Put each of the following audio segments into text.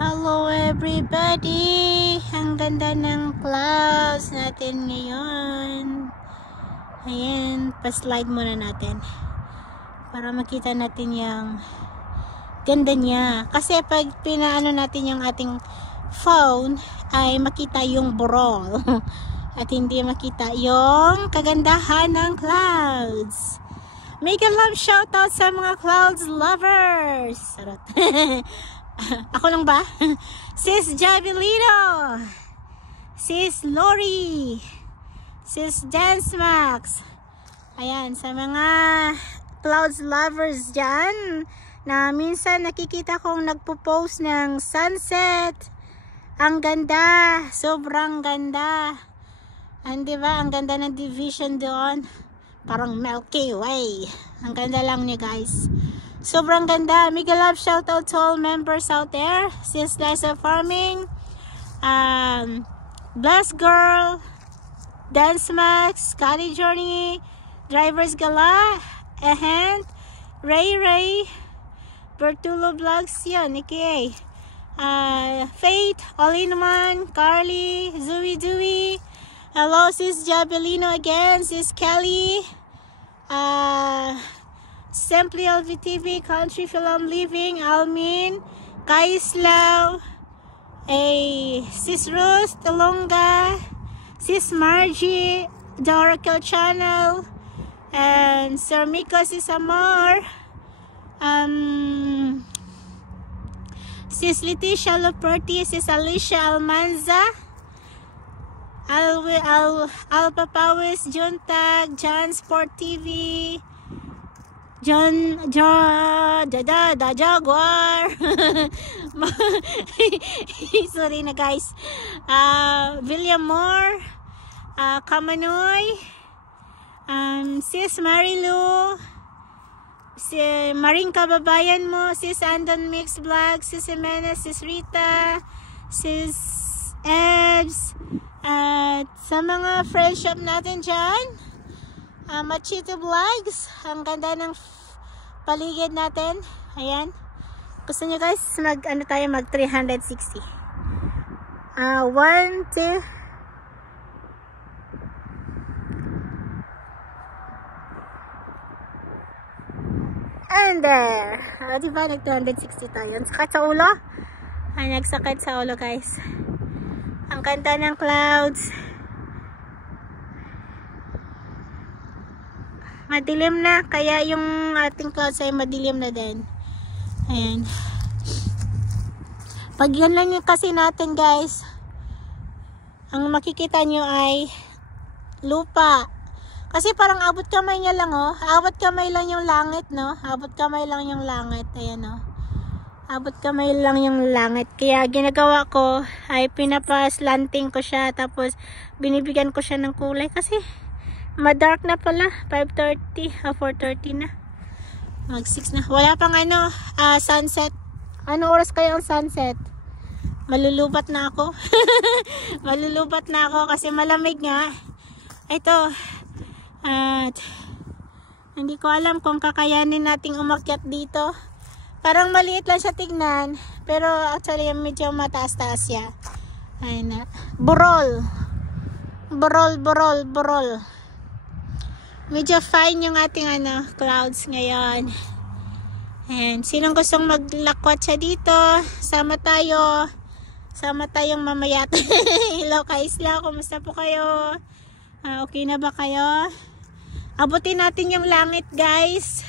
Hello everybody! Ang ganda ng clouds natin ngayon. Ayan, pa-slide muna natin para makita natin yung ganda niya. Kasi pag pinaano natin yung ating phone ay makita yung burol at hindi makita yung kagandahan ng clouds. Mega love shoutout sa mga clouds lovers. Sarot. Ako lang ba? Sis Javelino, Sis Lori, Sis Dance Max. Ayan, sa mga clouds lovers dyan na minsan nakikita kong nagpo-post ng sunset. Ang ganda, sobrang ganda. Diba, ang ganda ng division doon. Parang Milky Way. Ang ganda lang niya, guys. Sobrang ganda. Mega love shoutout to all members out there. Sis Liza Farming, Bless Girl, Dance Max, Scotty Journey, Drivers Gala, and Ray, Bertulo Vlogs, yun, Nikki A. Faith, All-in-One, Carly, Zooey, hello Sis Jabelino again, Sis Kelly, Simply LVTV, Country Film Living, Almin, Kaislaw, Sis Rose, Talonga, Sis Margie, The Oracle Channel, and Sir Miko, Sis Amor, Sis Leticia Loperti, Sis Alicia Almanza, Alpha Powers, Juntag, John Sport TV, the Jaguar. Sorry na, guys. William Moore, Kamanoy, Sis Marilu, si Maring Kababayan mo, Sis Andon Mix Vlog, Sis Jimenez, Sis Rita, Sis Ebs, at sa mga friendship natin dyan, Machito Vlogs, ang ganda ng paligid natin. Ayan, gusto nyo guys mag 360. 1, 2, and there. Diba nag 360 tayo. Sakit sa ulo. Nagsakit sa ulo, guys. Ang ganda ng clouds. Madilim na, kaya yung ating clouds ay madilim na din. Ayan. Pag yan lang yung kasi natin, guys, ang makikita nyo ay lupa. Kasi parang abot kamay niya lang, oh. Abot kamay lang yung langit, no? Abot kamay lang yung langit. Ayan, oh. Abot kamay lang yung langit. Kaya ginagawa ko ay pinapaslanting ko siya. Tapos binibigyan ko siya ng kulay. Kasi madark na pala. 5:30 o 4:30 na. Mag 6 na. Wala pang sunset. Ano oras kayo ang sunset? Malulubat na ako. Malulubat na ako kasi malamig nga. Ito. At hindi ko alam kung kakayanin nating umakyat dito. Parang maliit lang siya tignan. Pero actually medyo mataas-taas siya. Ayun na. Burol. Medyo fine yung ating clouds ngayon. And sinong gustong maglakwat siya dito, sama tayo. Sama tayong mamaya. Hello Kaisla, kumusta po kayo? Okay na ba kayo? Abutin natin yung langit, guys.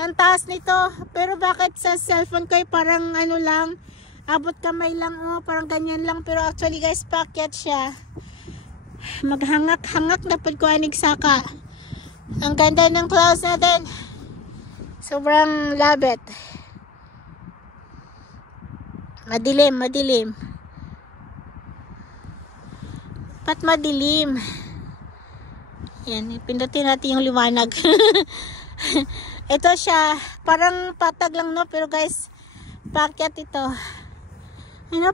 Ang taas nito. Pero bakit sa cellphone ko ay parang lang, abot kamay lang, oh, parang ganyan lang. Pero actually, guys, paakyat siya. Maghangak-hangak na pagkuhanig saka. Ang ganda ng clouds natin. Sobrang labet. Madilim. Pat madilim. Yan, pindutin natin yung liwanag. Ito siya. Parang patag lang, no? Pero guys, paakyat ito.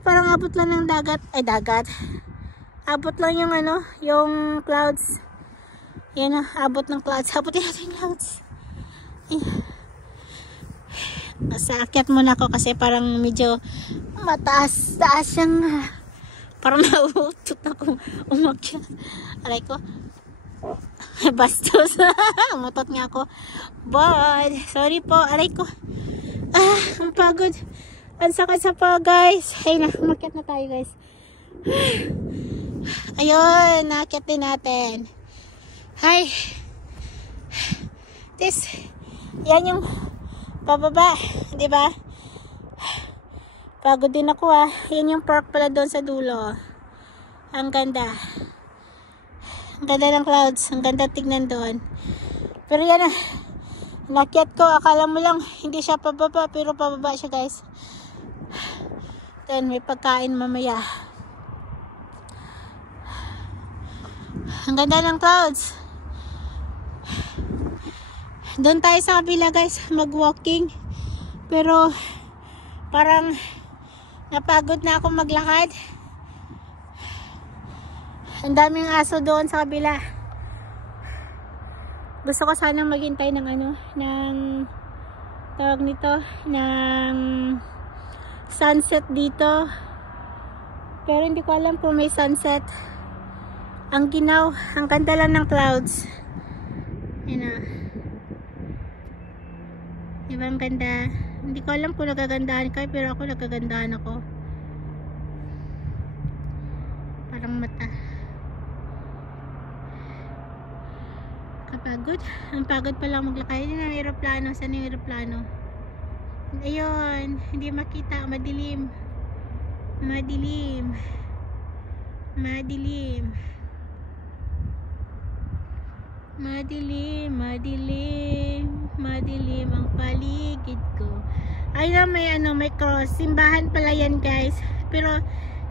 Parang abot lang ng dagat. Ay, dagat. Abot lang yung yung clouds. Yan abot ng clouds. Abutin natin yung clouds. Sa akyat muna ako kasi parang medyo mataas-taas siyang parang nauutot ako umakyat. Aray ko. Bastos. Umutot nga ako. But, sorry po. Aray ko. Ang pagod. Ang sakit sa pa, guys. Ay na, umakyat na tayo, guys. Ayun, naakyat din natin. Hi. Yan yung pababa, di ba? Pagod din ako Yan yung park pala doon sa dulo. Ang ganda. Ang ganda ng clouds. Ang ganda tignan doon. Pero yan nakyat ko. Akala mo lang hindi siya pababa, pero pababa siya, guys. Doon may pagkain mamaya. Ang ganda ng clouds. Doon tayo sa kabila, guys, mag-walking. Pero parang napagod na ako maglakad. Ang daming aso doon sa kabila. Gusto ko sana maghintay ng ng tawag nito, ng sunset dito. Pero hindi ko alam kung may sunset. Ang ginaw, ang ganda lang ng clouds. Diba ang ganda? Hindi ko alam kung nagagandahan kayo, pero ako nagagandahan ako. Parang mata. Kapagod. Ang pagod pa lang maglakay. Yun ang aeroplano. Saan yung aeroplano? Ayun. Hindi makita. Madilim. Madilim. Madilim. Madilim. Madilim. Madilim ang paligid ko. Ay na, may cross. Simbahan pala yan, guys. Pero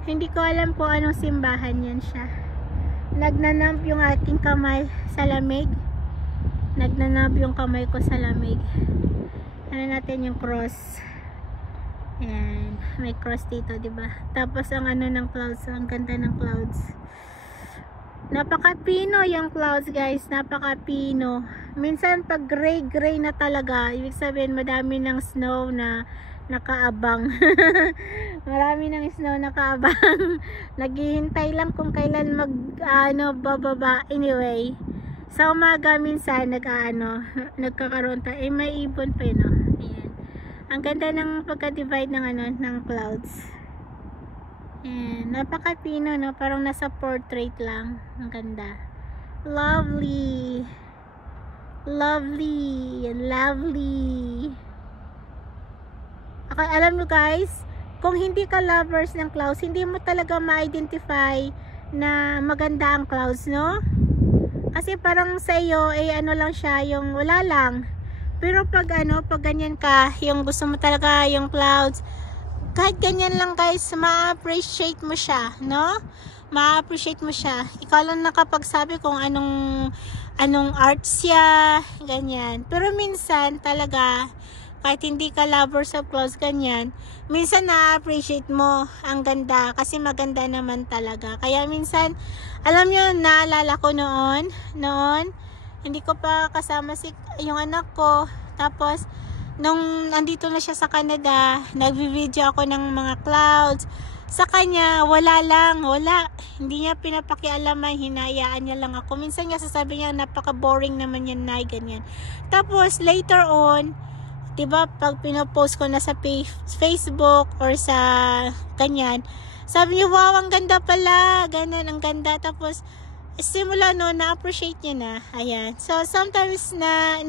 hindi ko alam kung anong simbahan yan siya. Nagnanamp yung ating kamay sa lamig. Nagnanamp yung kamay ko sa lamig. Ano natin yung cross. Ayan. May cross dito, diba? Tapos ang ng clouds. Ang ganda ng clouds. Napaka-pino yung clouds, guys. Napaka-pino. Minsan pag gray na talaga, ibig sabihin madami ng snow na nakaabang. Marami ng snow nakaabang. Naghihintay lang kung kailan bababa. Anyway, sa umaga minsan nagkakaroon tayo. May ibon pa yun. Ayan. Ang ganda ng pagka-divide ng clouds. Ayan. Napaka-pino, no? Parang nasa portrait lang. Ang ganda. Lovely. Lovely. Lovely. Okay, alam nyo, guys, kung hindi ka lovers ng clouds, hindi mo talaga ma-identify na maganda ang clouds, no? Kasi parang sa iyo, lang siya, yung wala lang. Pero pag ganyan ka, yung gusto mo talaga yung clouds, kahit ganyan lang, guys, ma-appreciate mo siya, no? Ma-appreciate mo siya. Ikaw lang nakapagsabi kung anong art siya, ganyan. Pero minsan talaga, kahit hindi ka lover sa clouds, ganyan, minsan na-appreciate mo ang ganda kasi maganda naman talaga. Kaya minsan, alam nyo, naalala ko noon, hindi ko pa kasama yung anak ko. Tapos, nung andito na siya sa Canada, nagvi-video ako ng mga clouds. Sa kanya, wala. Hindi niya pinapakialaman, hinayaan niya lang ako. Minsan nga sasabi niya, napaka-boring naman yan, Nay, ganyan. Tapos, later on, diba, pag pinopost ko na sa Facebook or sa ganyan, sabi niya, wow, ang ganda pala, ganun, ang ganda. Tapos, simula na-appreciate niya na. Ayan. So, sometimes naman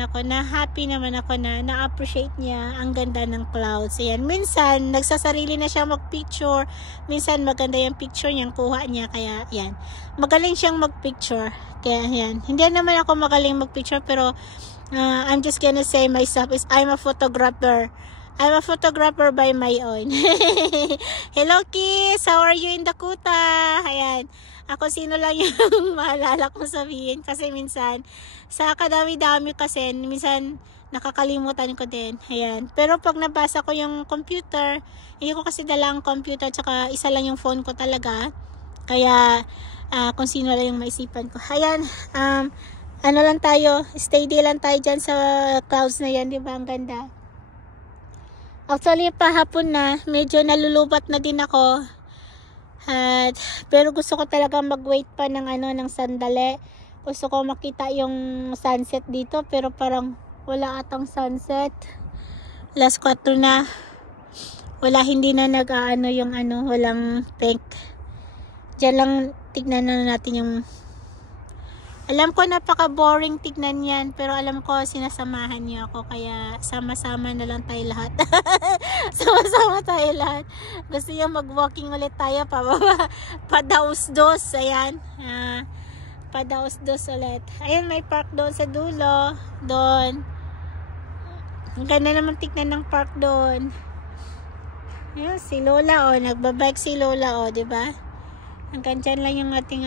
ako, na happy naman ako na na-appreciate niya ang ganda ng clouds. Ayan. Minsan, nagsasarili na siya mag-picture. Minsan, maganda yung picture niyang kuha niya. Kaya, ayan. Magaling siyang mag-picture. Kaya, ayan. Hindi naman ako magaling mag-picture, pero I'm just gonna say myself is I'm a photographer. I'm a photographer by my own. Hello, kids! How are you in Dakota? Ayan. Ako sino lang yung maalala kong sabihin. Kasi minsan, sa kadami-dami kasi, minsan nakakalimutan ko din. Ayan. Pero pag nabasa ko yung computer, hindi ko kasi dala ang computer, tsaka isa lang yung phone ko talaga. Kaya, kung sino lang yung maisipan ko. Ayan. ano lang tayo, steady lang tayo dyan sa clouds na yan, di ba? Ang ganda. Actually, pahapon na, medyo nalulubat na din ako. Pero gusto ko talaga mag-wait pa ng ng sandali. Gusto ko makita yung sunset dito, pero parang wala atang sunset. Last 4 na. Wala, hindi na yung walang pink. Diyan lang tignan na natin yung... Alam ko napaka-boring tignan yan, pero alam ko sinasamahan niyo ako, kaya sama-sama na lang tayo lahat. Sama-sama tayo lahat. Gusto niyo mag-walking ulit tayo pababa, padaos-dos, ayan. Padaos-dos ulit. Ayan, may park doon sa dulo, doon. Ang ganda naman tignan ng park doon. Ayan, si Lola, nagbabike si Lola, diba? Hanggang dyan lang yung ating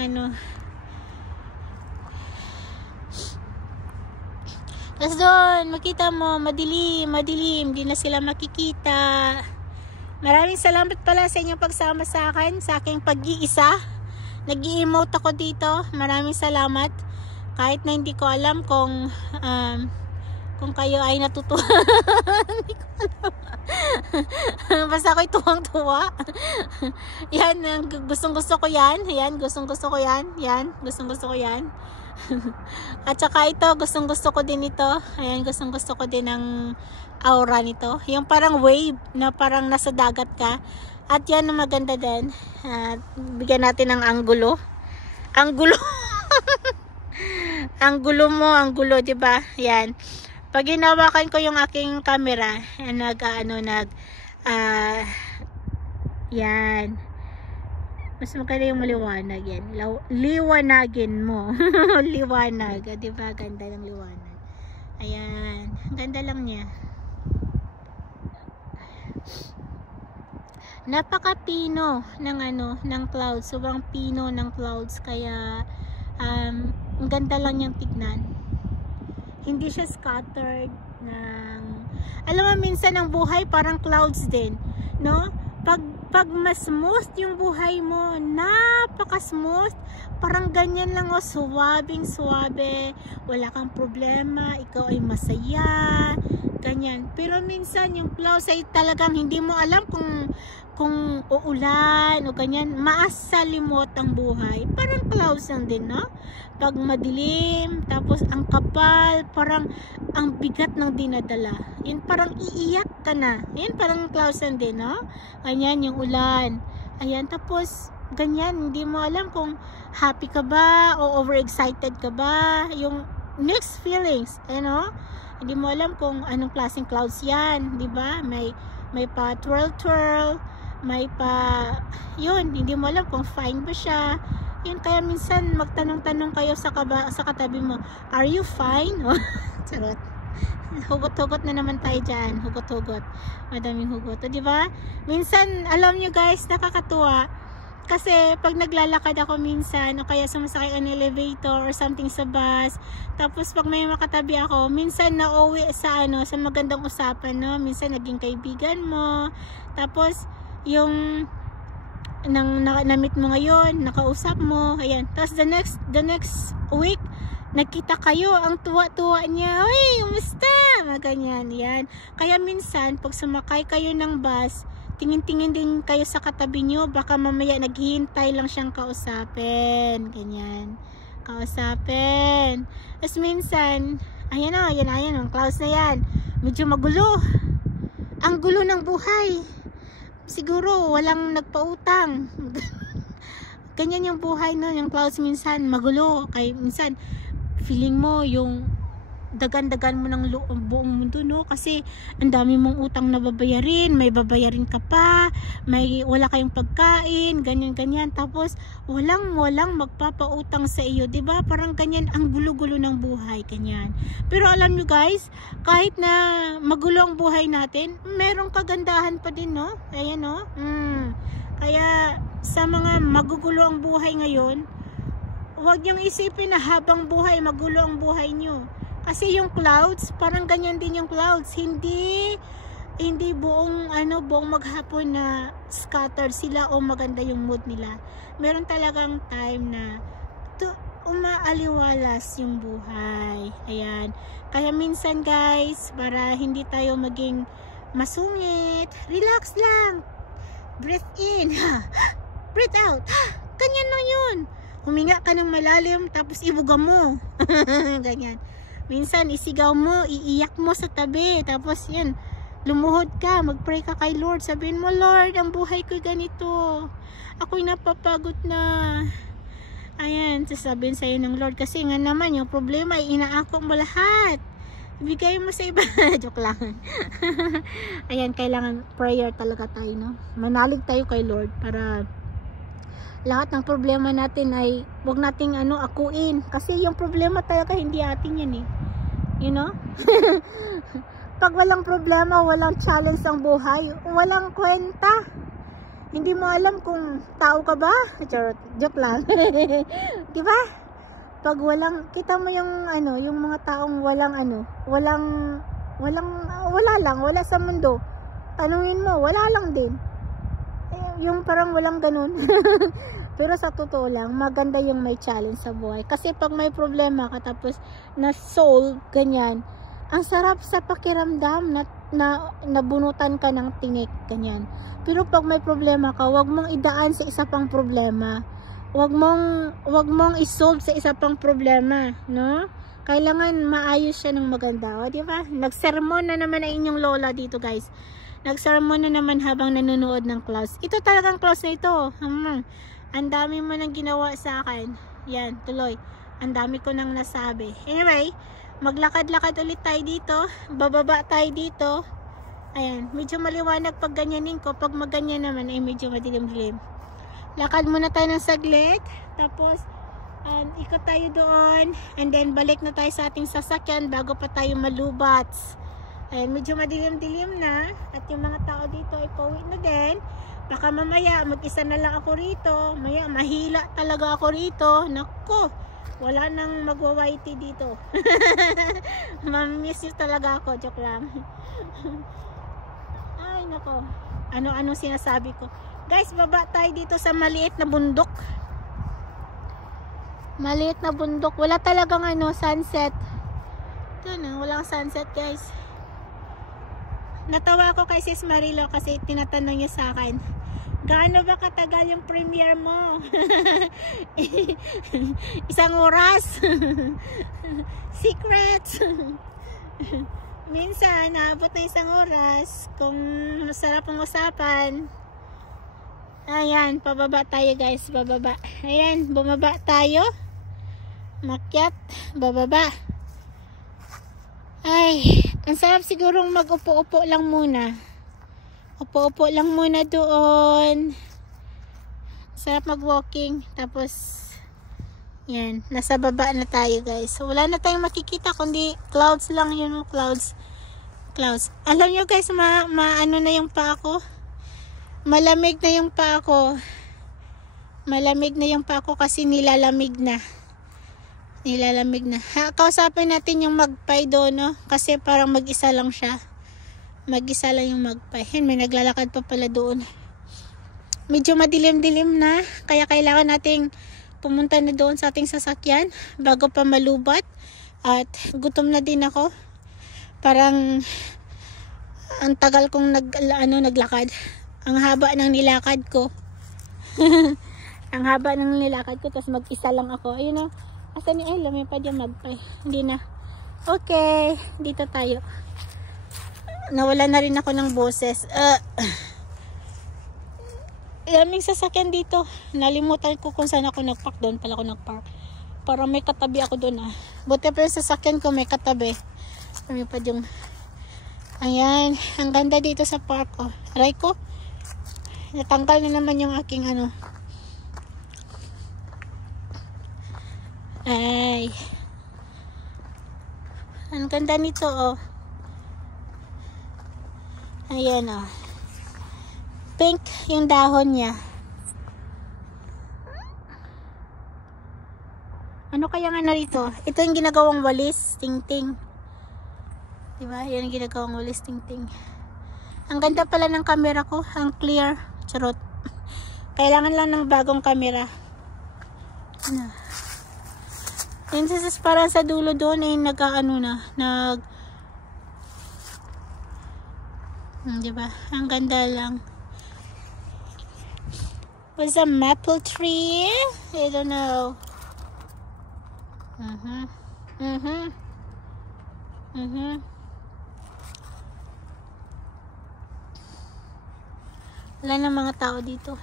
Tapos doon, makita mo, madilim, di na sila makikita. Maraming salamat pala sa inyong pagsama sa akin, sa aking pag-iisa. Nag-i-emote ako dito. Maraming salamat. Kahit na hindi ko alam kung kayo ay natutuwa. Hindi ko alam. Basta ako'y tuwang-tuwa. Yan, gustong-gusto ko yan. Yan, gustong-gusto ko yan. Yan, gustong-gusto ko yan. At saka ito, gustong-gusto ko din ito. Ayan, gustong-gusto ko din ang aura nito. Yung parang wave na parang nasa dagat ka. At yan ang maganda din. Bigyan natin ng anggulo. Anggulo. Anggulo mo, anggulo, diba? Yan. Pag hinawakan ko yung aking camera, yan. Mas maganda yung maliwanag yan. Liwanagin mo. Liwanag. Diba? Ganda ng liwanag. Ayan. Ganda lang niya. Napaka-pino ng clouds. Sobrang pino ng clouds. Kaya, ang ganda lang niyang tignan. Hindi siya scattered ng... Alam mo, minsan ang buhay parang clouds din. No? Pag mas smooth yung buhay mo, napaka-smooth, parang ganyan lang suwabing suwabe, wala kang problema, ikaw ay masaya, ganyan. Pero minsan yung clouds ay talagang hindi mo alam kung uulan o ganyan, maasalimot ang buhay. Parang clouds lang din, no? Pag madilim, tapos ang kapal, parang ang bigat ng dinadala. Yun, parang iiyak ka na. Yan, parang clouds lang din, no? Ganyan, yung ulan. Ayan, tapos, ganyan, hindi mo alam kung happy ka ba o overexcited ka ba. Yung mixed feelings, Hindi mo alam kung anong klaseng clouds yan, di ba? May pa twirl-twirl, may pa, yun, hindi mo alam kung fine ba siya. Yun, kaya minsan magtanong-tanong kayo sa katabi mo, are you fine? Charot. Hugot-hugot na naman tayo dyan. Hugot-hugot. Madaming hugot. O, diba? Minsan, alam nyo guys, nakakatuwa. Kasi, pag naglalakad ako minsan, o kaya sumasakay ang elevator or something sa bus, tapos pag may makatabi ako, minsan nauwi sa magandang usapan, no? Minsan naging kaibigan mo. Tapos, yung na-meet mo ngayon, nakausap mo, ayan. Tapos the next week, nagkita kayo, ang tuwa-tuwa niya, "Uy, kumusta?" Ganyan, yan. Kaya minsan, pag sumakay kayo ng bus, tingin-tingin din kayo sa katabi nyo, baka mamaya naghihintay lang siyang kausapin. Ganyan. Kausapin. Tapos minsan, ayan, ang clouds na yan. Medyo magulo. Ang gulo ng buhay. Siguro walang nagpautang. Ganyan yung buhay, no? Yung clouds minsan magulo. Kaya minsan feeling mo yung dagan-dagan mo ng buong mundo, no? Kasi ang dami mong utang na babayarin, may babayarin ka pa, wala kayong pagkain, ganyan-ganyan. Tapos walang magpapautang sa iyo, 'di ba? Parang ganyan ang gulo-gulo ng buhay, ganyan. Pero alam nyo guys, kahit na magulo ang buhay natin, merong kagandahan pa din, no? Ayan, no? Kaya sa mga magugulo ang buhay ngayon, huwag niyong isipin na habang buhay magulo ang buhay nyo. Kasi yung clouds, parang ganyan din yung clouds. Hindi buong maghapon na scattered sila o maganda yung mood nila. Meron talagang time na umaaliwalas yung buhay. Ayan. Kaya minsan guys, para hindi tayo maging masungit, relax lang. Breathe in. Breathe out. Ganyan lang yun. Huminga ka ng malalim, tapos ibuga mo. Ganyan. Minsan, isigaw mo, iiyak mo sa tabi. Tapos yan, lumuhod ka, mag-pray ka kay Lord. Sabihin mo, Lord, ang buhay ko ganito. Ako'y napapagod na. Ayan, sasabihin sa'yo ng Lord. Kasi nga naman, yung problema ay inaako mo lahat. Ibigay mo sa iba. Joke lang. Ayan, kailangan prayer talaga tayo, no? Manalig tayo kay Lord para lahat ng problema natin ay huwag nating akuin. Kasi yung problema talaga hindi atin yan eh. You know? Pag walang problema, walang challenge ang buhay, walang kwenta. Hindi mo alam kung tao ka ba? Joke lang. Di ba? Pag walang, kita mo yung yung mga taong wala sa mundo. Tanungin mo, wala lang din. Yung parang walang ganun. Pero sa totoo lang, maganda yung may challenge sa buhay. Kasi pag may problema ka tapos na-solve, ganyan, ang sarap sa pakiramdam na nabunutan ka ng tinik, ganyan. Pero pag may problema ka, wag mong idaan sa isa pang problema. Wag mong isolve sa isa pang problema, no? Kailangan maayos siya ng maganda, o, di ba? Nagsermon na naman ang inyong lola dito, guys. Nagsermon na naman habang nanonood ng class. Ito talagang class na ito. Ang dami mo nang ginawa sa akin. Yan, tuloy. Ang dami ko nang nasabi. Anyway, maglakad-lakad ulit tayo dito. Bababa tayo dito. Ayan, medyo maliwanag pag ganyanin ko. Pag maganyan naman ay medyo madilim-dilim. Lakad muna tayo ng saglit. Tapos, ikot tayo doon. And then, balik na tayo sa ating sasakyan bago pa tayo malubats. Ayan, medyo madilim-dilim na. At yung mga tao dito ay pauwi na din. Baka mamaya, mag-isa na lang ako rito. Maya, mahila talaga ako rito. Naku, wala nang magwa-whitey dito. Mamimiss you talaga ako. Joke lang. Ay, nako. Ano-ano sinasabi ko. Guys, baba tayo dito sa maliit na bundok. Maliit na bundok. Wala talagang sunset. Ito na, walang sunset, guys. Natawa ako kay Sis Marilo kasi tinatanong niya sa akin, gaano ba katagal yung premiere mo? Isang oras. Secret. Minsan, naabot na isang oras kung masarap ang usapan. Ayan, pababa tayo guys, bababa. Ayan, bumaba tayo. Makyat, bababa. Ay, ang sarap sigurong mag-upo-upo lang muna. Upo-upo lang muna doon. Sarap mag-walking. Tapos, yan, nasa baba na tayo guys. So, wala na tayong makikita, kundi clouds lang yun, clouds. Alam nyo guys, ano na yung paa ko? Malamig na yung paa ko. Malamig na yung paa ko kasi nilalamig na. Kausapin natin yung magpay doon, no? Kasi parang mag-isa lang siya. Mag-isa lang yung magpay. May naglalakad pa pala doon. Medyo madilim-dilim na. Kaya kailangan nating pumunta na doon sa ating sasakyan bago pa malubat. At gutom na din ako. Parang ang tagal kong naglakad. Ang haba ng nilakad ko. Ang haba ng nilakad ko. Tapos mag-isa lang ako. Ayun na. Asa ni ay lumipad yung magpay. Hindi na. Okay. Dito tayo. Nawala na rin ako ng boses. Daming sasakyan dito. Nalimutan ko kung saan ako nagpark. Doon pala ako nagpark. Parang may katabi ako doon Buti pa yung sasakyan ko may katabi. Lumipad yung... Ayan. Ang ganda dito sa park. Aray ko. Natanggal na naman yung aking Ay. Ang ganda nito Ayan Pink yung dahon niya. Ano kaya nga narito? Ito yung ginagawang walis, ting-ting. Diba? Yan yung ginagawang walis, ting-ting. Ang ganda pala ng camera ko. Ang clear. Charot. Kailangan lang ng bagong camera. Yun parang sa dulo doon ay diba? Ang ganda lang. Was a maple tree? I don't know. Wala na mga tao dito.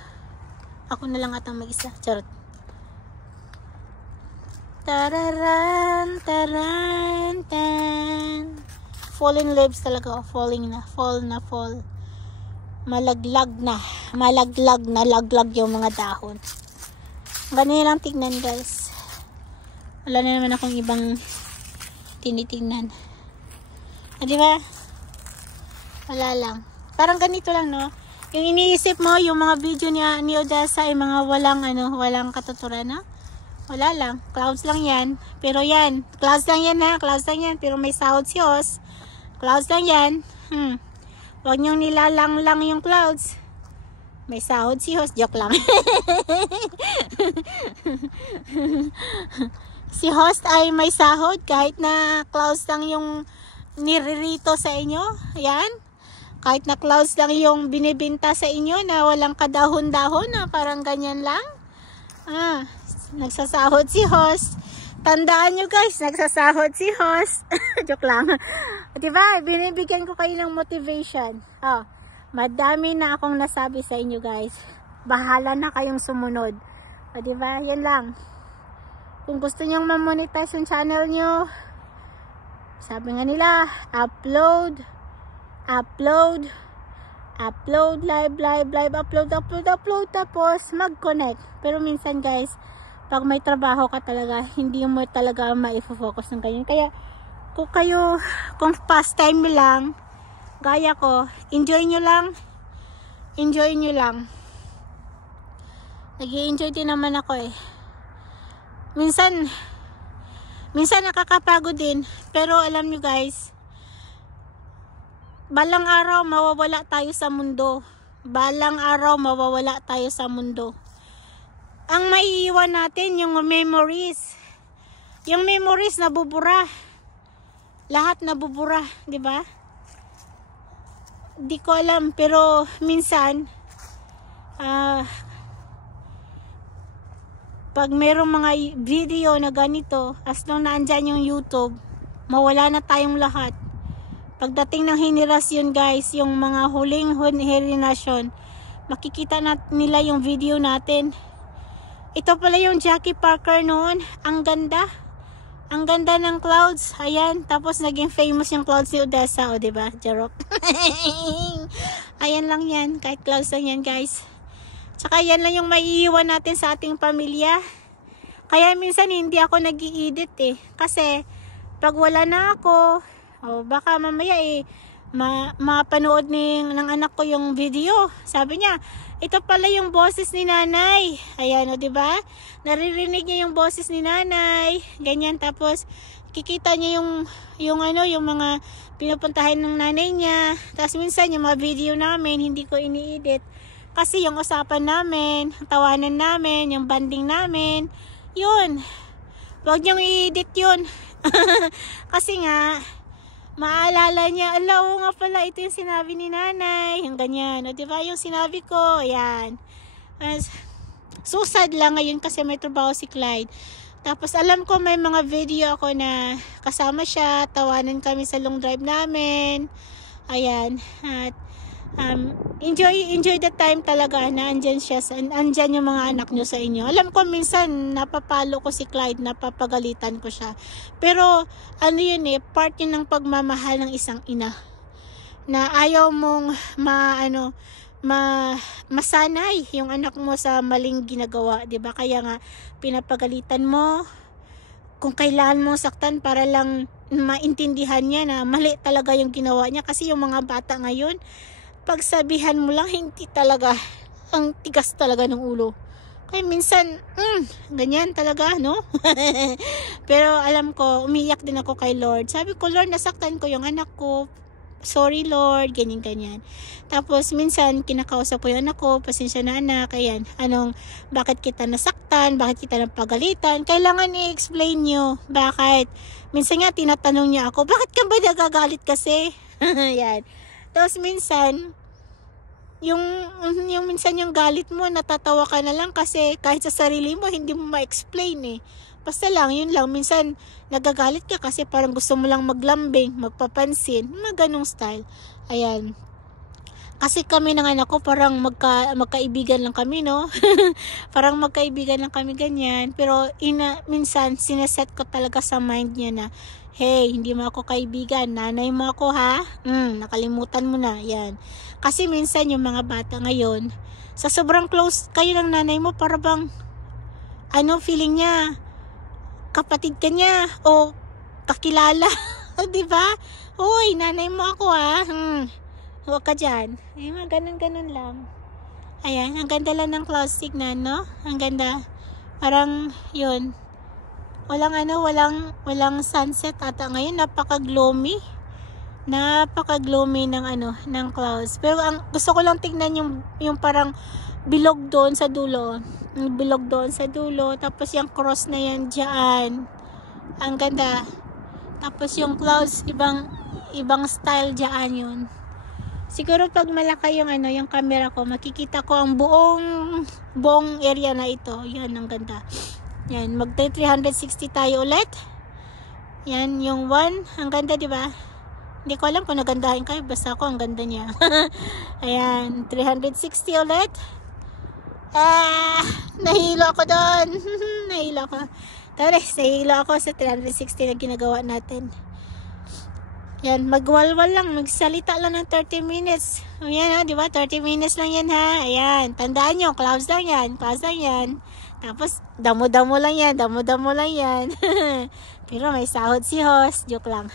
Ako na lang atang mag-isa. Charot. Tararan, taran, tan. Falling leaves talaga. Falling na. Fall na fall. Malaglag na laglag yung mga dahon. Ganyan lang tignan, guys. Wala na naman akong ibang tinitignan. Diba? Wala lang. Parang ganito lang, no? Yung iniisip mo, yung mga video ni Odessa ay mga walang katuturan, no? Wala lang. Clouds lang yan. Pero yan. Clouds lang yan, ha? Clouds lang yan. Pero may sahod si Host. Clouds lang yan. Huwag niyong nilalang lang yung clouds. May sahod si Host. Joke lang. Si Host ay may sahod kahit na clouds lang yung niririto sa inyo. Ayan. Kahit na clouds lang yung binibinta sa inyo na walang kadahon-dahon na parang ganyan lang. Nagsasahod si Host. Tandaan nyo, guys, nagsasahod si Host. Joke lang. Diba? Binibigyan ko kayo ng motivation. Madami na akong nasabi sa inyo, guys. Bahala na kayong sumunod. Diba? Yan lang. Kung gusto nyong ma-monetize yung channel nyo, sabi nga nila, upload, upload, tapos mag-connect. Pero minsan, guys, pag may trabaho ka talaga, hindi mo talaga ma-focus ng ganyan. Kaya, kung pastime lang, gaya ko, enjoy nyo lang. Nag-i-enjoy din naman ako eh. Minsan nakakapagod din, pero alam nyo, guys, balang araw mawawala tayo sa mundo. Ang maiiwan natin yung memories. Yung memories nabubura. Lahat nabubura, 'di ba? Di ko alam, pero minsan pag merong mga video na ganito, as long na andyan yung YouTube, mawala na tayong lahat. Pagdating ng henerasyon, guys, yung mga huling henerasyon, makikita nila yung video natin. Ito pala yung Jackie Parker noon. Ang ganda. Ang ganda ng clouds. Ayan. Tapos naging famous yung clouds ni Odessa. O, diba? Jarok. Ayan lang yan. Kahit clouds lang yan, guys. Tsaka yan lang yung maiiwan natin sa ating pamilya. Kaya minsan hindi ako nag-i-edit eh. Kasi pag wala na ako, baka mamaya mapanood ng anak ko yung video. Sabi niya, ito pala yung boses ni nanay. Ayan, o, diba? Naririnig niya yung boses ni nanay. Ganyan, tapos kikita niya yung mga pinupuntahan ng nanay niya. Tapos minsan yung mga video namin, hindi ko ini-edit. Kasi yung usapan namin, tawanan namin, yung banding namin, yun. Huwag niyong i-edit yun. Kasi nga, maalala niya, oo nga pala, ito yung sinabi ni nanay, yung ganyan, o diba, yung sinabi ko, yan. So sad lang ngayon kasi may trabaho si Clyde. Tapos alam ko may mga video ako na kasama siya, tawanan kami sa long drive namin, ayan, at enjoy the time talaga na andyan siya, andyan yung mga anak nyo sa inyo. Alam ko minsan napapalo ko si Clyde, napapagalitan ko siya, pero ano yun eh, part yun ng pagmamahal ng isang ina, na ayaw mong masanay yung anak mo sa maling ginagawa, 'di ba? Kaya nga pinapagalitan mo kung kailan mo saktan para lang maintindihan niya na mali talaga yung ginawa niya. Kasi yung mga bata ngayon, pagsabihan mo lang, hindi talaga, ang tigas talaga ng ulo. Kaya minsan, ganyan talaga, no? Pero alam ko, umiyak din ako kay Lord. Sabi ko, Lord, nasaktan ko yung anak ko. sorry Lord, ganyan. Tapos minsan kinakausap ko yung anak ko, pasensya na anak, ayan, bakit kita nasaktan, bakit kita napagalitan, kailangan i-explain nyo, bakit. Minsan nga tinatanong niya ako, bakit ka ba nagagalit kasi? Yan. Tapos minsan, yung minsan yung galit mo, natatawa ka na lang kasi kahit sa sarili mo, hindi mo ma-explain eh. Basta lang, yun lang. Minsan, nagagalit ka kasi parang gusto mo lang maglambing, magpapansin. Mga ganong style. Ayan. Kasi kami ng anak ko, parang magkaibigan lang kami, no? Parang magkaibigan lang kami ganyan. Pero, minsan, sineset ko talaga sa mind niya na, hey, hindi mo ako kaibigan. Nanay mo ako, ha? Nakalimutan mo na. Yan. Kasi minsan, yung mga bata ngayon, sa sobrang close kayo ng nanay mo, para bang, feeling niya, kapatid ka niya o kakilala. Diba? Uy, nanay mo ako huwag ka dyan. Ay, ganun lang. Ayan, ang ganda lang ng clouds tignan, no? Ang ganda. Parang, yun. Walang sunset ata ngayon. Napaka-gloomy. Napaka-gloomy ng clouds. Pero gusto ko lang tignan yung parang bilog doon sa dulo. Bilog doon sa dulo. Tapos yung cross na yan dyan. Ang ganda. Tapos yung clouds, ibang style dyan yun. Siguro pag malaki yung camera ko, makikita ko ang buong area na ito. Yan, ang ganda. Yan, mag 360 tayo ulit. Yan, yung 1. Ang ganda, di ba? Hindi ko alam kung nagandahin kayo. Basta ako, ang ganda niya. Ayan, 360 ulit. Nahilo ako doon. Nahilo ako sa 360 na ginagawa natin. Yan, magwalwal lang, magsalita lang ng 30 minutes. Ayan, di ba? 30 minutes lang yan, ha? Ayan, tandaan nyo, clouds lang yan. Tapos, damo-damo lang yan. Pero may sahod si host. Joke lang.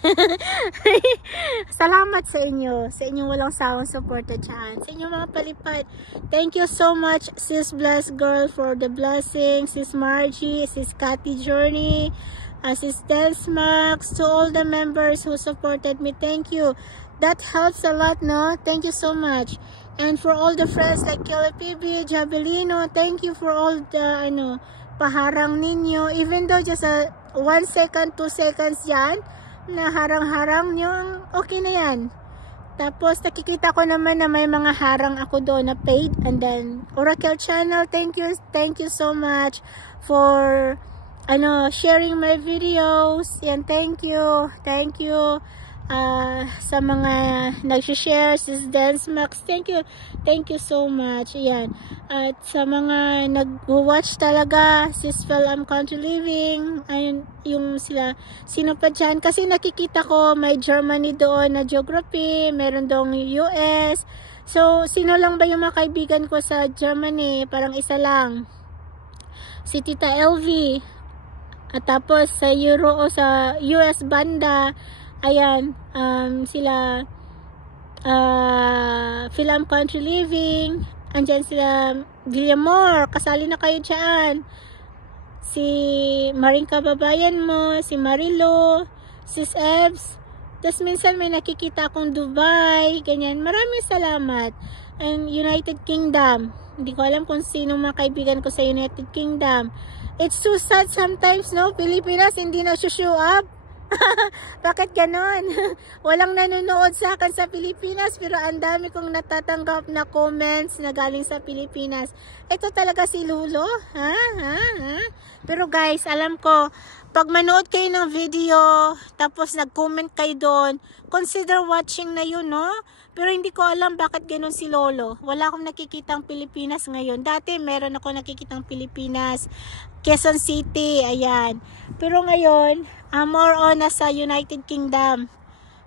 Salamat sa inyo. Sa inyong walang sawang suporta dyan. Sa inyong mga palipad. Thank you so much, Sis Blessed Girl, for the blessing. Sis Margie, Sis Cathy Journey, Sis Dance Max, to all the members who supported me. Thank you. That helps a lot, no? Thank you so much. And for all the friends like Kila PB, Jabelino, thank you for all the paharang ninyo. Even though just 1 second, 2 seconds yan, na harang-harang nyo, okay na yan. Tapos nakikita ko naman na may mga harang ako doon na paid. And then Oracle Channel, thank you so much for sharing my videos. Yan, thank you. Sa mga nag-share, Sis Dance Max, thank you so much. Ayan. At sa mga nag-watch talaga, Sis Phil Country Living, ayun, yung sino pa dyan, kasi nakikita ko may Germany doon na geography, meron doong US. So, sino lang ba yung mga kaibigan ko sa Germany? Parang isa lang, si Tita LV. At tapos sa Euro o sa US banda, ayan, sila Film Country Living, andyan sila Villamor, kasali na kayo dyan. Si Maring Kababayan mo, si Marilo, Sis Ebs. Tapos minsan may nakikita akong Dubai, ganyan. Maraming salamat. And United Kingdom, hindi ko alam kung sino mga kaibigan ko sa United Kingdom. It's so sad sometimes, no? Pilipinas hindi na show up. Bakit ganon? Walang nanonood sa akin sa Pilipinas, pero ang dami kong natatanggap na comments na galing sa Pilipinas. Ito talaga si Lulo? Ha? Pero guys, alam ko, pag manood kayo ng video, tapos nag-comment kayo doon, consider watching na yun, no? Pero hindi ko alam bakit ganon si Lolo. Wala akong nakikitang Pilipinas ngayon. Dati meron ako nakikitang Pilipinas, Quezon City, ayan. Pero ngayon, more on nasa United Kingdom.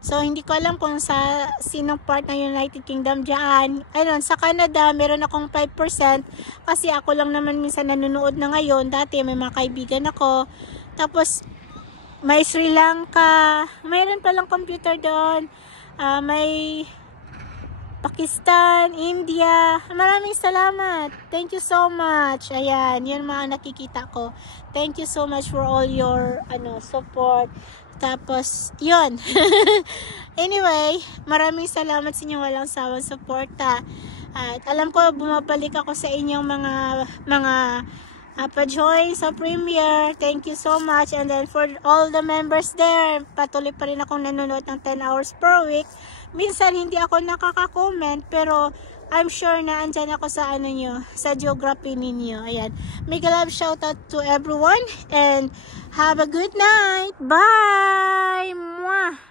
So, hindi ko alam kung sa sinong part ng United Kingdom dyan. Ayun, sa Canada, meron akong 5%. Kasi ako lang naman minsan nanonood na ngayon. Dati, may mga kaibigan ako. Tapos, may Sri Lanka. Mayroon palang computer doon. May Pakistan, India. Maraming salamat. Thank you so much. Ayan, yun mga nakikita ko. Thank you so much for all your support. Tapos, yun. Anyway, maraming salamat sa inyong walang sawang suporta. At alam ko, bumabalik ako sa inyong mga pa-join sa Premiere. Thank you so much. And then for all the members there, patuloy pa rin akong nanonood ng 10 hours per week. Minsan hindi ako nakaka-comment, pero I'm sure na andyan ako sa nyo, sa geography ninyo. Ayan. Mega love shout out to everyone and have a good night. Bye! Mwah!